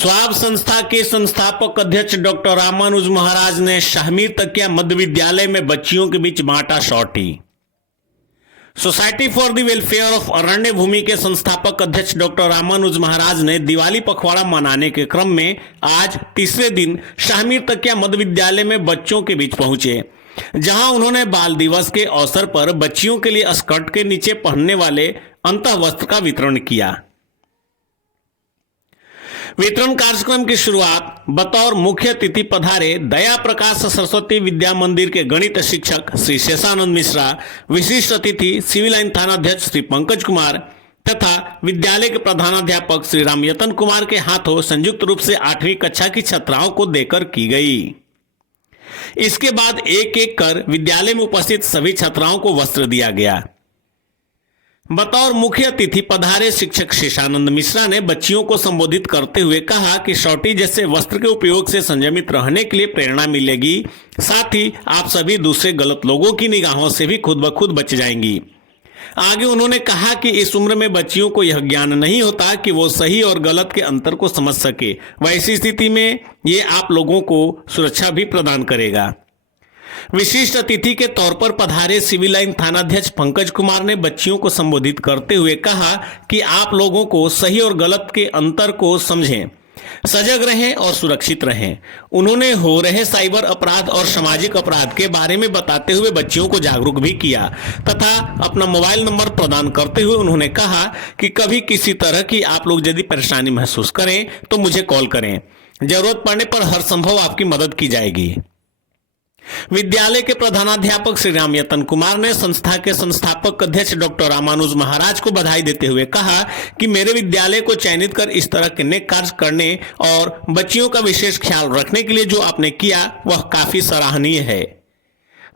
Swab संस्था के संस्थापक अध्यक्ष डॉक्टर रामानुज महाराज ने शाहमीर तकिया मध्य विद्यालय में बच्चियों के बीच बांटा शॉर्टी। Society for the welfare of Aranya Bhumi के संस्थापक अध्यक्ष डॉक्टर रामानुज महाराज ने दिवाली पखवाड़ा मनाने के क्रम में आज तीसरे दिन शाहमीर तकिया मध्य विद्यालय में बच्चों के बीच पहुंचे, जहां उन्होंने बाल दिवस के अवसर पर बच्चियों के लिए स्कर्ट के नीचे पहनने वाले अंतःवस्त्र का वितरण किया। वितरण कार्यक्रम की शुरुआत बतौर मुख्य अतिथि पधारे दया प्रकाश सरस्वती विद्या मंदिर के गणित शिक्षक श्री शेषानंद मिश्रा, विशिष्ट अतिथि सिविल लाइन थानाध्यक्ष श्री पंकज कुमार तथा विद्यालय के प्रधानाध्यापक श्री रामयतन कुमार के हाथों संयुक्त रूप से 8वीं कक्षा की छात्राओं को देकर की गई। इसके बाद एक एक कर विद्यालय में उपस्थित सभी छात्राओं को वस्त्र दिया गया। बतौर मुख्य अतिथि पधारे शिक्षक शेषानंद मिश्रा ने बच्चियों को संबोधित करते हुए कहा कि शॉर्टी जैसे वस्त्र के उपयोग से संयमित रहने के लिए प्रेरणा मिलेगी, साथ ही आप सभी दूसरे गलत लोगों की निगाहों से भी खुद ब खुद बच जाएंगी। आगे उन्होंने कहा कि इस उम्र में बच्चियों को यह ज्ञान नहीं होता कि वो सही और गलत के अंतर को समझ सके। वैसी स्थिति में ये आप लोगों को सुरक्षा भी प्रदान करेगा। विशिष्ट अतिथि के तौर पर पधारे सिविल लाइन थानाध्यक्ष पंकज कुमार ने बच्चियों को संबोधित करते हुए कहा कि आप लोगों को सही और गलत के अंतर को समझें, सजग रहें और सुरक्षित रहें। उन्होंने हो रहे साइबर अपराध और सामाजिक अपराध के बारे में बताते हुए बच्चियों को जागरूक भी किया तथा अपना मोबाइल नंबर प्रदान करते हुए उन्होंने कहा कि कभी किसी तरह की आप लोग यदि परेशानी महसूस करें तो मुझे कॉल करें, जरूरत पड़ने पर हर संभव आपकी मदद की जाएगी। विद्यालय के प्रधानाध्यापक श्री रामयतन कुमार ने संस्था के संस्थापक अध्यक्ष डॉक्टर रामानुज महाराज को बधाई देते हुए कहा कि मेरे विद्यालय को चयनित कर इस तरह के नेक कार्य करने और बच्चियों का विशेष ख्याल रखने के लिए जो आपने किया वह काफी सराहनीय है।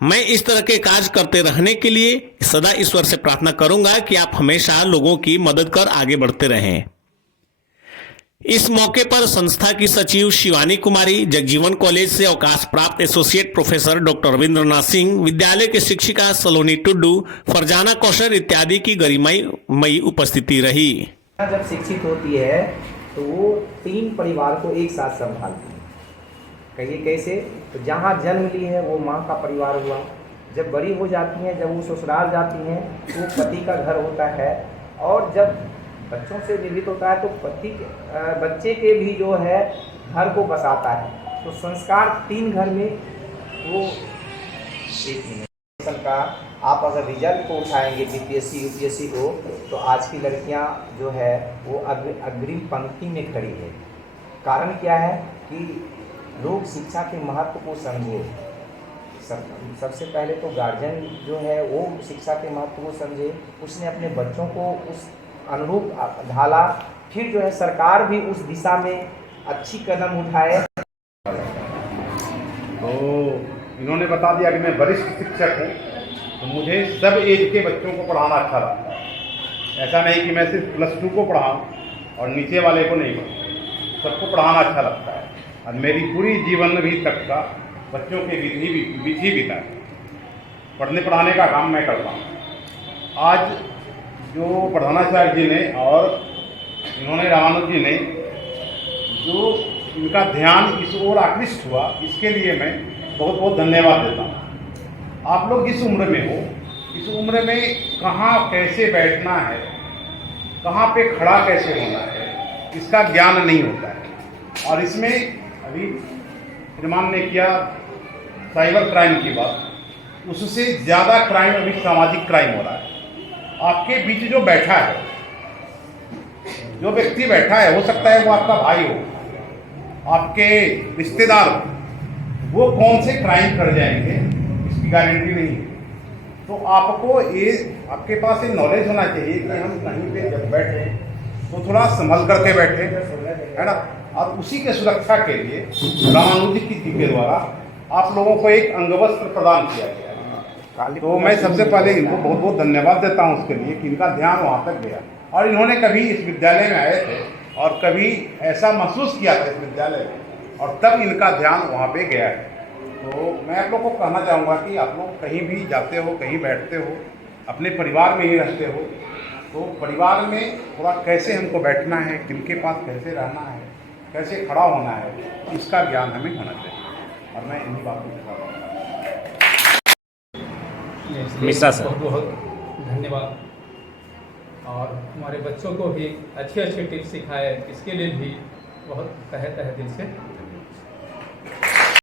मैं इस तरह के कार्य करते रहने के लिए सदा ईश्वर से प्रार्थना करूंगा कि आप हमेशा लोगों की मदद कर आगे बढ़ते रहें। इस मौके पर संस्था की सचिव शिवानी कुमारी, जगजीवन कॉलेज से अवकाश प्राप्त associate professor doctor Rabindranath Singh, विद्यालय की शिक्षिका सलोनी टुड्डू, फरजाना कौशल इत्यादि की गरिमामयी उपस्थिति रही। जब शिक्षित होती है तो वो 3 परिवार को एक साथ संभालती है। कहिए कैसे? तो जहाँ जन्म ली है वो माँ का परिवार हुआ, जब बड़ी हो जाती हैं, जब वो ससुराल जाती हैं तो वो पति का घर होता है, और जब बच्चों से निर्मित होता है तो बच्चे के भी जो है घर को बसाता है। तो संस्कार 3 घर में वो एक का आप अगर रिजल्ट को उठाएंगे बीपीएससी यूपीएससी को, तो आज की लड़कियां जो है वो अग्रिम पंक्ति में खड़ी है। कारण क्या है कि लोग शिक्षा के महत्व को समझे। सबसे पहले तो गार्जियन जो है वो शिक्षा के महत्व को समझे, उसने अपने बच्चों को उस अनुरूप ढाला, फिर जो है सरकार भी उस दिशा में अच्छी कदम उठाए। तो इन्होंने बता दिया कि मैं वरिष्ठ शिक्षक हूँ, तो मुझे सब एज के बच्चों को पढ़ाना अच्छा लगता है। ऐसा नहीं कि मैं सिर्फ +2 को पढ़ाऊँ और नीचे वाले को नहीं पढ़ाऊँ, सबको पढ़ाना अच्छा लगता है। और मेरी पूरी जीवन भी तक का बच्चों के बीच ही बीता है। पढ़ने पढ़ाने का काम मैं करता हूँ। आज जो प्रधानाचार्य जी ने और इन्होंने रामानुज जी ने जो इनका ध्यान इस ओर आकृष्ट हुआ, इसके लिए मैं बहुत बहुत धन्यवाद देता हूँ। आप लोग इस उम्र में हो, इस उम्र में कहाँ कैसे बैठना है, कहाँ पे खड़ा कैसे होना है, इसका ज्ञान नहीं होता है। और इसमें अभी श्रीमान ने किया साइबर क्राइम की बात, उससे ज़्यादा क्राइम अभी सामाजिक क्राइम हो रहा है। आपके बीच जो बैठा है, जो व्यक्ति बैठा है, हो सकता है वो आपका भाई हो, आपके रिश्तेदार हो, वो कौन से क्राइम कर जाएंगे इसकी गारंटी नहीं है। तो आपको ये आपके पास ये नॉलेज होना चाहिए कि हम कहीं पे जब बैठे तो थोड़ा संभल करके बैठे, है ना। और उसी के सुरक्षा के लिए रामानुज जी के द्वारा आप लोगों को एक अंगवस्त्र प्रदान किया गया। तो मैं सबसे पहले इनको बहुत बहुत धन्यवाद देता हूँ उसके लिए कि इनका ध्यान वहाँ तक गया, और इन्होंने कभी इस विद्यालय में आए थे और कभी ऐसा महसूस किया था इस विद्यालय में, और तब इनका ध्यान वहाँ पे गया है। तो मैं आप लोग को कहना चाहूँगा कि आप लोग कहीं भी जाते हो, कहीं बैठते हो, अपने परिवार में ही रहते हो, तो परिवार में थोड़ा कैसे हमको बैठना है, किनके पास कैसे रहना है, कैसे खड़ा होना है, इसका ज्ञान हमें होना चाहिए। और मैं इन्हीं बातों के साथ मिश्रा सर। बहुत बहुत धन्यवाद। और हमारे बच्चों को भी अच्छे अच्छे टिप्स सिखाए, इसके लिए भी बहुत तहे दिल से